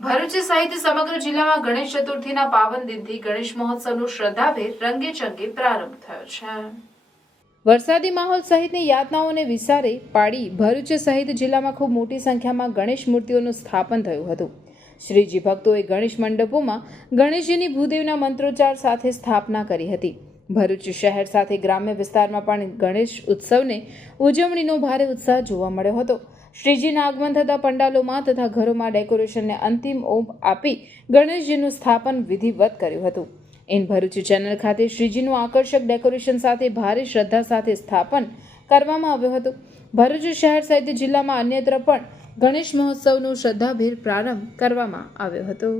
ભરૂચ સહિત સમગ્ર જિલ્લામાં ગણેશ ચતુર્થીના પાવન દિનથી ગણેશ મહોત્સવનો શ્રદ્ધાભેર રંગેચંગે પ્રારંભ થયો છે। વરસાદી માહોલ સહિતની યાતનાઓને વિસારે પાડી ભરૂચ સહિત જિલ્લામાં ખૂબ મોટી સંખ્યામાં ગણેશ મૂર્તિઓનું સ્થાપન થયું હતું। શ્રીજી ભક્તોએ ગણેશ મંડપોમાં ગણેશજીની ભૂદેવના મંત્રોચ્ચાર સાથે સ્થાપના કરી હતી। ભરૂચ શહેર સાથે ગ્રામ્ય વિસ્તારમાં પણ ગણેશ ઉત્સવને ઉજવણીનો ભારે ઉત્સાહ જોવા મળ્યો હતો। શ્રીજીના આગમન થતાં પંડાલોમાં તથા ઘરોમાં ડેકોરેશનને અંતિમ ઓપ આપી ગણેશજીનું સ્થાપન વિધિવત કર્યું હતું। ઇન ભરૂચ ચેનલ ખાતે શ્રીજીનું આકર્ષક ડેકોરેશન સાથે ભારે શ્રદ્ધા સાથે સ્થાપન કરવામાં આવ્યું હતું। ભરૂચ શહેર સહિત જિલ્લામાં અન્યત્ર પણ ગણેશ મહોત્સવનો શ્રદ્ધાભેર પ્રારંભ કરવામાં આવ્યો હતો।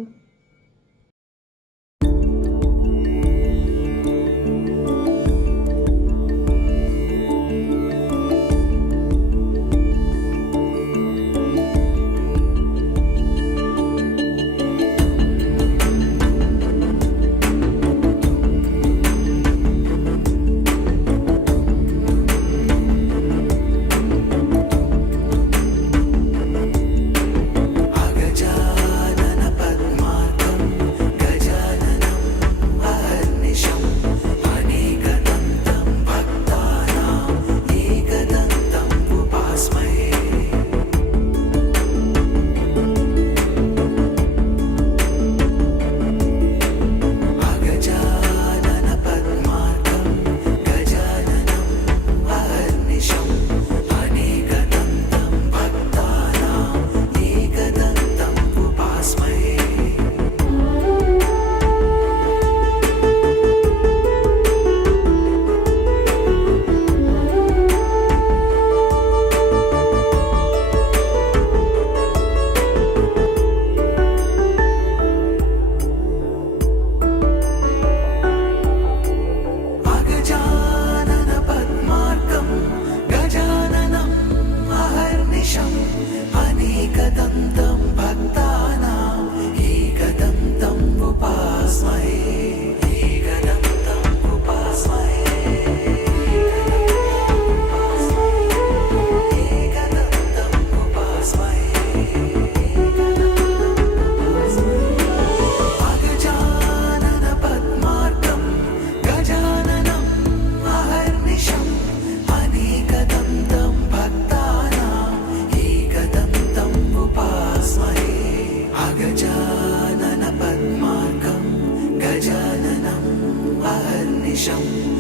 गजाननं अहर्निशम्